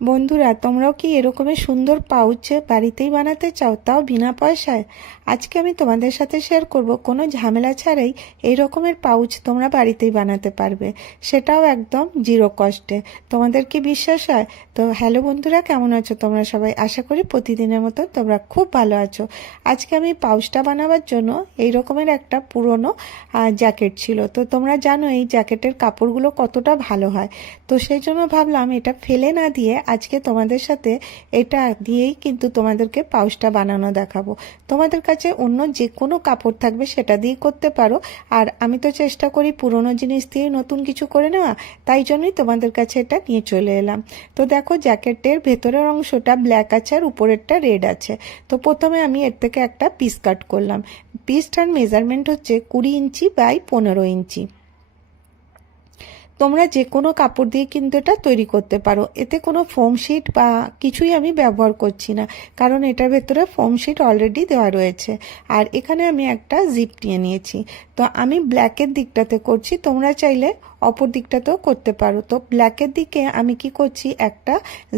বন্ধুরা, তোমরাও কি এরকমের সুন্দর পাউচ বাড়িতেই বানাতে চাও, তাও বিনা পয়সায়? আজকে আমি তোমাদের সাথে শেয়ার করব কোনো ঝামেলা ছাড়াই এই রকমের পাউচ তোমরা বাড়িতেই বানাতে পারবে, সেটাও একদম জিরো কস্টে। তোমাদের কি বিশ্বাস হয়? তো হ্যালো বন্ধুরা, কেমন আছো তোমরা সবাই? আশা করি প্রতিদিনের মতো তোমরা খুব ভালো আছো। আজকে আমি পাউচটা বানাবার জন্য এই রকমের একটা পুরনো জ্যাকেট ছিল। তো তোমরা জানো এই জ্যাকেটের কাপড়গুলো কতটা ভালো হয়। তো সেই জন্য ভাবলাম এটা ফেলে না দিয়ে আজকে তোমাদের সাথে এটা দিয়েই কিন্তু তোমাদেরকে পাউচটা বানানো দেখাবো। তোমাদের কাছে অন্য যে কোনো কাপড় থাকবে সেটা দিয়েই করতে পারো, আর আমি তো চেষ্টা করি পুরনো জিনিস দিয়ে নতুন কিছু করে নেওয়া, তাই জন্যই তোমাদের কাছে এটা নিয়ে চলে এলাম। তো দেখো, জ্যাকেটের ভেতরের অংশটা ব্ল্যাক আছে আর উপরেরটা রেড আছে। তো প্রথমে আমি এর থেকে একটা পিস কাট করলাম। পিসটার মেজারমেন্ট হচ্ছে 20 ইঞ্চি বাই 15 ইঞ্চি। তোমরা যে কোনো কাপড় দিয়ে কিন্তু এটা তৈরি করতে পারো। এতে কোনো ফোম শিট বা কিছুই আমি ব্যবহার করছি না, কারণ এটার ভেতরে ফোম শিট অলরেডি দেওয়া রয়েছে। আর এখানে আমি একটা জিপ নিয়ে নিয়েছি। তো আমি ব্ল্যাকের দিকটাতে করছি, তোমরা চাইলে অপর দিকটাতেও করতে পারো। তো ব্ল্যাকের দিকে আমি কি করছি, একটা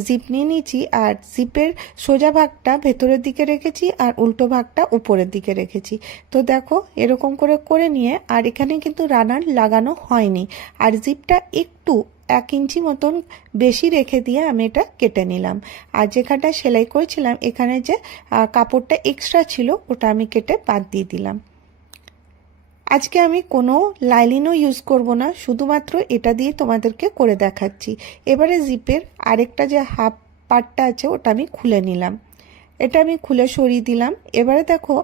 জিপ নিয়ে নিয়েছি, আর জিপের সোজা ভাগটা ভেতরের দিকে রেখেছি আর উল্টো ভাগটা উপরের দিকে রেখেছি। তো দেখো, এরকম করে করে নিয়ে, আর এখানে কিন্তু রানার লাগানো হয়নি, আর জিপটা একটু 1 ইঞ্চি মতন বেশি রেখে দিয়ে আমি এটা কেটে নিলাম। আর যেখানটা সেলাই করেছিলাম এখানে যে কাপড়টা এক্সট্রা ছিল ওটা আমি কেটে বাদ দিয়ে দিলাম। আজকে আমি কোনো লাইলিনও ইউজ করব না, শুধুমাত্র এটা দিয়ে তোমাদেরকে করে দেখাচ্ছি। এবারে জিপের আরেকটা যে হাফ পার্টটা আছে ওটা আমি খুলে নিলাম। এটা আমি খুলে সরিয়ে দিলাম। এবারে দেখো,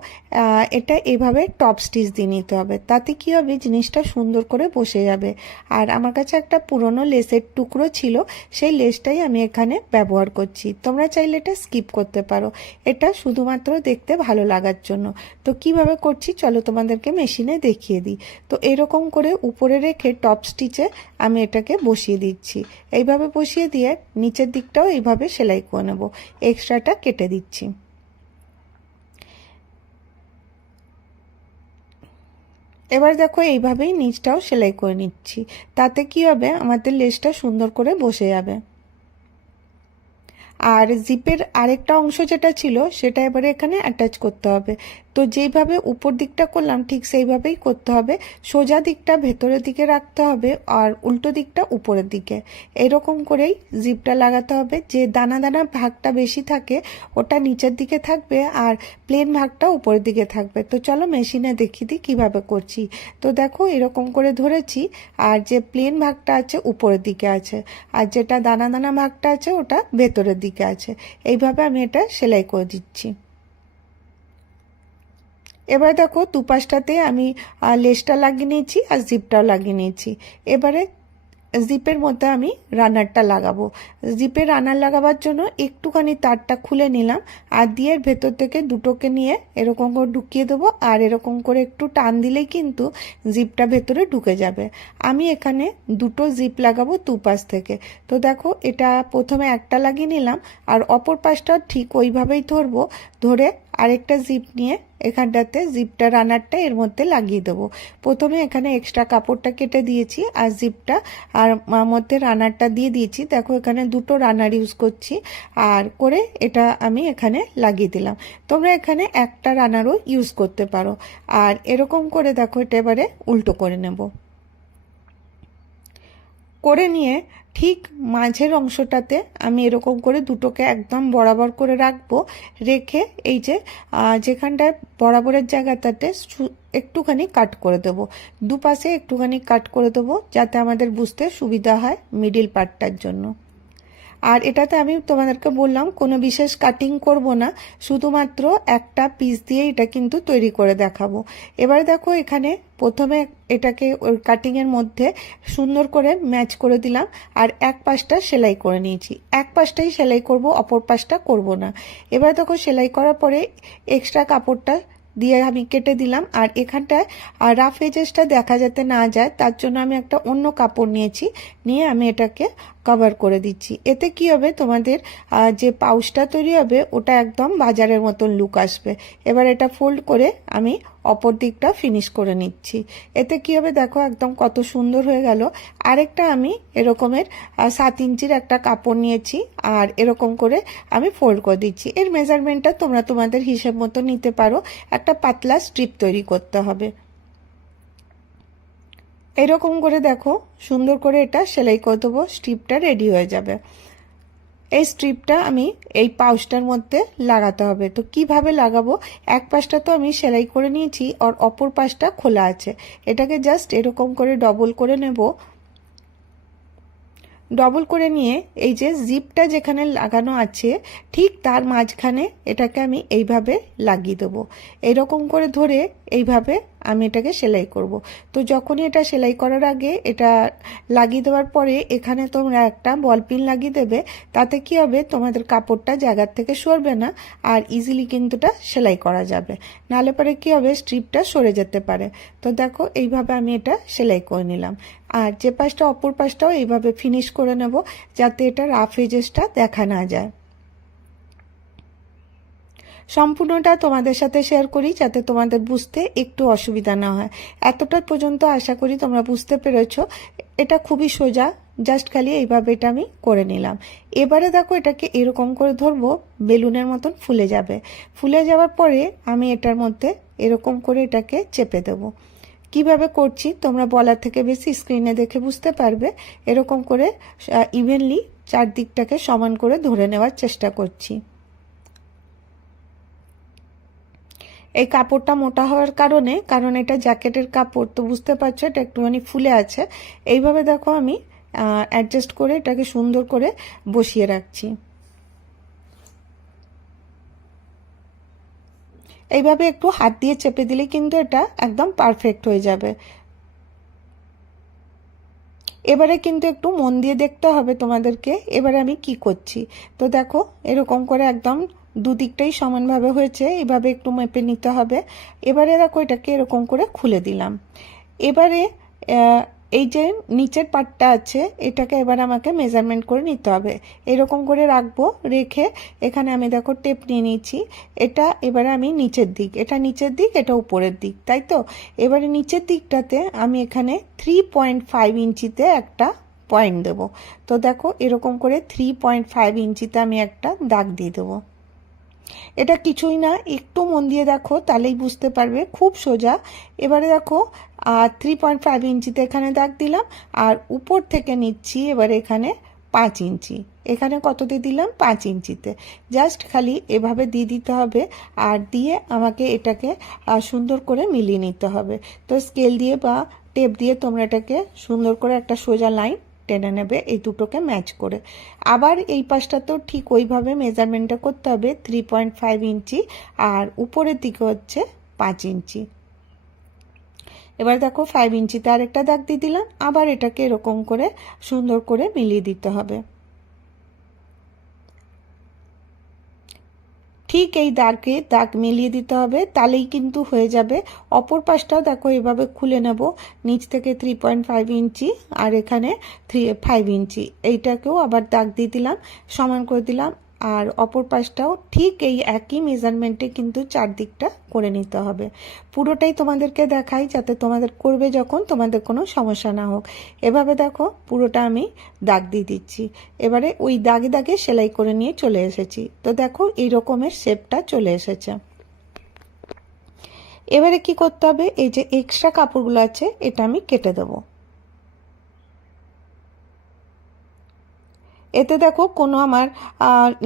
এটা এভাবে টপ স্টিচ দিয়ে নিতে হবে, তাতে কি হবে, জিনিসটা সুন্দর করে বসে যাবে। আর আমার কাছে একটা পুরনো লেসের টুকরো ছিল, সেই লেসটাই আমি এখানে ব্যবহার করছি। তোমরা চাইলে এটা স্কিপ করতে পারো, এটা শুধুমাত্র দেখতে ভালো লাগার জন্য। তো কিভাবে করছি চলো তোমাদেরকে মেশিনে দেখিয়ে দিই। তো এরকম করে উপরে রেখে টপ স্টিচে আমি এটাকে বসিয়ে দিচ্ছি। এইভাবে বসিয়ে দিয়ে নিচের দিকটাও এইভাবে সেলাই করে নেব, এক্সট্রাটা কেটে দিচ্ছি। এবার দেখো, এইভাবেই নিচটাও সেলাই করে নিচ্ছি, তাতে কি হবে, আমাদের লেসটা সুন্দর করে বসে যাবে। আর জিপের আরেকটা অংশ যেটা ছিল সেটা এবারে এখানে অ্যাটাচ করতে হবে। তো যেইভাবে উপর দিকটা করলাম ঠিক সেইভাবেই করতে হবে। সোজা দিকটা ভেতরের দিকে রাখতে হবে আর উল্টো দিকটা উপরের দিকে। এরকম করেই জিপটা লাগাতে হবে। যে দানা দানা ভাগটা বেশি থাকে ওটা নিচের দিকে থাকবে, আর প্লেন ভাগটা উপরের দিকে থাকবে। তো চলো মেশিনে দেখিয়ে দিই কীভাবে করছি। তো দেখো, এরকম করে ধরেছি, আর যে প্লেন ভাগটা আছে উপরের দিকে আছে, আর যেটা দানা দানা ভাগটা আছে ওটা ভেতরের দিকে আছে। এইভাবে আমি এটা সেলাই করে দিচ্ছি। এবার দেখো, দুপাশটাতে আমি লেসটা লাগিয়ে নিয়েছি আর জিপটাও লাগিয়ে নিয়েছি। এবারে জিপের মধ্যে আমি রানারটা লাগাবো। জিপের রানার লাগাবার জন্য একটুখানি তারটা খুলে নিলাম, আর দিয়ে ভেতর থেকে দুটোকে নিয়ে এরকম করে ঢুকিয়ে দেবো, আর এরকম করে একটু টান দিলেই কিন্তু জিপটা ভেতরে ঢুকে যাবে। আমি এখানে দুটো জিপ লাগাবো দুপাশ থেকে। তো দেখো, এটা প্রথমে একটা লাগিয়ে নিলাম, আর অপর পাশটা ঠিক ওইভাবেই ধরবো, ধরে আরেকটা জিপ নিয়ে এখানটাতে জিপটা রানারটা এর মধ্যে লাগিয়ে দেবো। প্রথমে এখানে এক্সট্রা কাপড়টা কেটে দিয়েছি আর জিপটা আর মধ্যে রানারটা দিয়ে দিয়েছি। দেখো, এখানে দুটো রানার ইউজ করছি, আর করে এটা আমি এখানে লাগিয়ে দিলাম। তোমরা এখানে একটা রানারও ইউজ করতে পারো। আর এরকম করে দেখো, এটা এবারে উল্টো করে নেব। করে নিয়ে ঠিক মাঝের অংশটাতে আমি এরকম করে দুটোকে একদম বরাবর করে রাখবো। রেখে এই যে যেখানটায় বরাবরের জায়গাটাতে একটুখানি কাট করে দেবো, দুপাশে একটুখানি কাট করে দেবো, যাতে আমাদের বুঝতে সুবিধা হয় মিডিল পার্টটার জন্য। আর এটাতে আমি তোমাদেরকে বললাম কোনো বিশেষ কাটিং করব না, শুধুমাত্র একটা পিস দিয়ে এটা কিন্তু তৈরি করে দেখাবো। এবার দেখো, এখানে প্রথমে এটাকে ওই কাটিংয়ের মধ্যে সুন্দর করে ম্যাচ করে দিলাম, আর এক পাশটা সেলাই করে নিয়েছি। এক পাশটাই সেলাই করব, অপর পাশটা করব না। এবার দেখো, সেলাই করার পরে এক্সট্রা কাপড়টা দিয়ে আমি কেটে দিলাম, আর এখানটায় রাফ এজেসটা দেখা যাতে না যায় তার জন্য আমি একটা অন্য কাপড় নিয়েছি, নিয়ে আমি এটাকে কভার করে দিচ্ছি। এতে কি হবে, তোমাদের যে পাউচটা তৈরি হবে ওটা একদম বাজারের মতন লুক আসবে। এবার এটা ফোল্ড করে আমি অপর দিকটা ফিনিশ করে নিচ্ছি। এতে কি হবে দেখো, একদম কত সুন্দর হয়ে গেল। আরেকটা আমি এরকমের 7 ইঞ্চির একটা কাপড় নিয়েছি, আর এরকম করে আমি ফোল্ড করে দিচ্ছি। এর মেজারমেন্টটা তোমরা তোমাদের হিসেব মতো নিতে পারো। একটা পাতলা স্ট্রিপ তৈরি করতে হবে। এরকম করে দেখো সুন্দর করে এটা সেলাই করে দেবো, স্ট্রিপটা রেডি হয়ে যাবে। এই স্ট্রিপটা আমি এই পাউচটার মধ্যে লাগাতে হবে। তো কিভাবে লাগাবো, এক পাশটা তো আমি সেলাই করে নিয়েছি আর অপর পাশটা খোলা আছে। এটাকে জাস্ট এরকম করে ডবল করে নেব। ডবল করে নিয়ে এই যে জিপটা যেখানে লাগানো আছে ঠিক তার মাঝখানে এটাকে আমি এইভাবে লাগিয়ে দেবো। এইরকম করে ধরে এইভাবে আমি এটাকে সেলাই করব। তো যখনই এটা সেলাই করার আগে এটা লাগিয়ে দেওয়ার পরে এখানে তোমরা একটা বল পিন লাগিয়ে দেবে। তাতে কি হবে, তোমাদের কাপড়টা জায়গার থেকে সরবে না, আর ইজিলি কিন্তু এটা সেলাই করা যাবে। নাহলে পরে কি হবে, স্ট্রিপটা সরে যেতে পারে। তো দেখো এইভাবে আমি এটা সেলাই করে নিলাম। আর যে পাশটা অপর পাশটাও এইভাবে ফিনিশ করে নেব, যাতে এটা রাফ এজেসটা দেখা না যায়। সম্পূর্ণটা তোমাদের সাথে শেয়ার করি যাতে তোমাদের বুঝতে একটু অসুবিধা না হয়। এতটা পর্যন্ত আশা করি তোমরা বুঝতে পেরেছো। এটা খুবই সোজা, জাস্ট খালি এইভাবে এটা আমি করে নিলাম। এবারে দেখো এটাকে এরকম করে ধরবো, বেলুনের মতন ফুলে যাবে। ফুলে যাওয়ার পরে আমি এটার মধ্যে এরকম করে এটাকে চেপে দেবো। কিভাবে করছি তোমরা বলার থেকে বেশি স্ক্রিনে দেখে বুঝতে পারবে। এরকম করে ইভেনলি চারদিকটাকে সমান করে ধরে নেওয়ার চেষ্টা করছি। এই কাপড়টা মোটা হওয়ার কারণে, কারণ এটা জ্যাকেটের কাপড়, তো বুঝতে পারছো এটা একটুখানি ফুলে আছে। এইভাবে দেখো আমি অ্যাডজাস্ট করে এটাকে সুন্দর করে বসিয়ে রাখছি। এইভাবে একটু হাত দিয়ে চেপে দিলে কিন্তু এটা একদম পারফেক্ট হয়ে যাবে। এবারে কিন্তু একটু মন দিয়ে দেখতে হবে তোমাদেরকে, এবারে আমি কি করছি। তো দেখো এরকম করে একদম দুদিকটাই সমানভাবে হয়েছে, এভাবে একটু মেপে নিতে হবে। এবারে দেখো এটাকে এরকম করে খুলে দিলাম। এবারে এই যে নিচের পার্টটা আছে এটাকে এবার আমাকে মেজারমেন্ট করে নিতে হবে। এরকম করে রাখবো, রেখে এখানে আমি দেখো টেপ নিয়ে নিয়েছি। এটা এবারে আমি নিচের দিক, এটা নিচের দিক, এটা উপরের দিক, তাই তো। এবারে নিচের দিকটাতে আমি এখানে 3.5 ইঞ্চিতে একটা পয়েন্ট দেব। তো দেখো এরকম করে 3.5 ইঞ্চিতে আমি একটা দাগ দিয়ে দেবো। এটা কিছুই না, একটু মন দিয়ে দেখো তাহলেই বুঝতে পারবে, খুব সোজা। এবারে দেখো 3.5 ইঞ্চিতে এখানে দাগ দিলাম, আর উপর থেকে নিচ্ছি এবারে এখানে 5 ইঞ্চি। এখানে কততে দিলাম, 5 ইঞ্চিতে। জাস্ট খালি এভাবে দিয়ে দিতে হবে, আর দিয়ে আমাকে এটাকে সুন্দর করে মিলিয়ে নিতে হবে। তো স্কেল দিয়ে বা টেপ দিয়ে তোমরা এটাকে সুন্দর করে একটা সোজা লাইন টেনে নেবে এই দুটোকে ম্যাচ করে। আবার এই পাশটাতেও ঠিক ওইভাবে মেজারমেন্টটা করতে হবে, 3.5 ইঞ্চি, আর উপরের দিকে হচ্ছে 5 ইঞ্চি। এবার দেখো 5 ইঞ্চিতে আরেকটা দাগ দিয়ে দিলাম, আবার এটাকে এরকম করে সুন্দর করে মিলিয়ে দিতে হবে। ঠিক এই দাগ মিলিয়ে দিতে হবে, তাহলেই কিন্তু হয়ে যাবে। অপর পাশটাও দেখো এভাবে খুলে নেব, নিচ থেকে 3.5 ইঞ্চি আর এখানে 5 ইঞ্চি, এইটাকেও আবার দাগ দিয়ে দিলাম, সমান করে দিলাম। আর অপর পাশটাও ঠিক এই একই মেজারমেন্টে কিন্তু চারদিকটা করে নিতে হবে। পুরোটাই তোমাদেরকে দেখাই যাতে তোমাদের করবে যখন তোমাদের কোনো সমস্যা না হোক। এভাবে দেখো পুরোটা আমি দাগ দিয়ে দিচ্ছি। এবারে ওই দাগে দাগে সেলাই করে নিয়ে চলে এসেছি। তো দেখো এই রকমের শেপটা চলে এসেছে। এবারে কি করতে হবে, এই যে এক্সট্রা কাপড়গুলো আছে এটা আমি কেটে দেবো। এতে দেখো কোনো আমার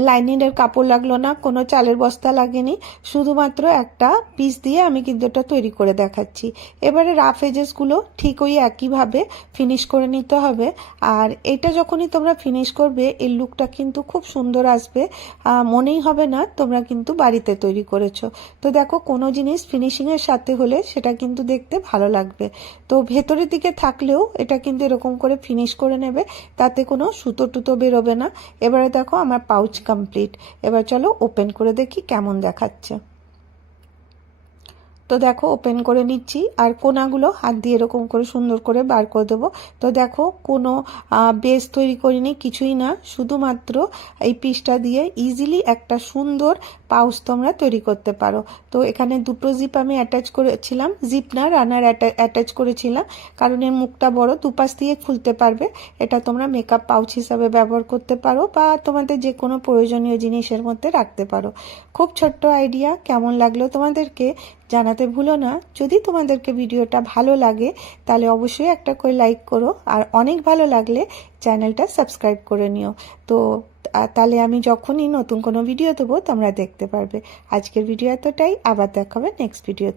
লাইনিংয়ের কাপড় লাগলো না, কোনো চালের বস্তা লাগেনি, শুধুমাত্র একটা পিস দিয়ে আমি কিন্তু এটা তৈরি করে দেখাচ্ছি। এবারে রাফ এজেসগুলো ঠিক ওই একইভাবে ফিনিশ করে নিতে হবে। আর এটা যখনই তোমরা ফিনিশ করবে এই লুকটা কিন্তু খুব সুন্দর আসবে, মনেই হবে না তোমরা কিন্তু বাড়িতে তৈরি করেছো। তো দেখো কোনো জিনিস ফিনিশিংয়ের সাথে হলে সেটা কিন্তু দেখতে ভালো লাগবে। তো ভেতরের দিকে থাকলেও এটা কিন্তু এরকম করে ফিনিশ করে নেবে, তাতে কোনো সুতো টুতো বেরোবে না। এবারে দেখো আমার পাউচ কমপ্লিট। এবার চলো ওপেন করে দেখি কেমন দেখাচ্ছে। তো দেখো ওপেন করে নিচ্ছি, আর কোনাগুলো হাত দিয়ে এরকম করে সুন্দর করে বার করে দেবো। তো দেখো কোনো বেস তৈরি করিনি, কিছুই না, শুধুমাত্র এই পিসটা দিয়ে ইজিলি একটা সুন্দর পাউচ তোমরা তৈরি করতে পারো। তো এখানে দুটো জিপ আমি অ্যাটাচ করেছিলাম, জিপ না রানার অ্যাটাচ করেছিলাম, কারণ এর মুখটা বড়, দুপাশ দিয়ে খুলতে পারবে। এটা তোমরা মেকআপ পাউচ হিসাবে ব্যবহার করতে পারো বা তোমাদের যে কোনো প্রয়োজনীয় জিনিসের মধ্যে রাখতে পারো। খুব ছোট্ট আইডিয়া, কেমন লাগলো তোমাদেরকে জানাতে ভুলো না। যদি তোমাদেরকে ভিডিওটা ভালো লাগে তাহলে অবশ্যই একটা করে লাইক করো, আর অনেক ভালো লাগলে চ্যানেলটা সাবস্ক্রাইব করে নিও। তো তাহলে আমি যখনই নতুন কোনো ভিডিও দেবো তোমরা দেখতে পারবে। আজকের ভিডিও এতটাই, আবার দেখা হবে নেক্সট ভিডিও।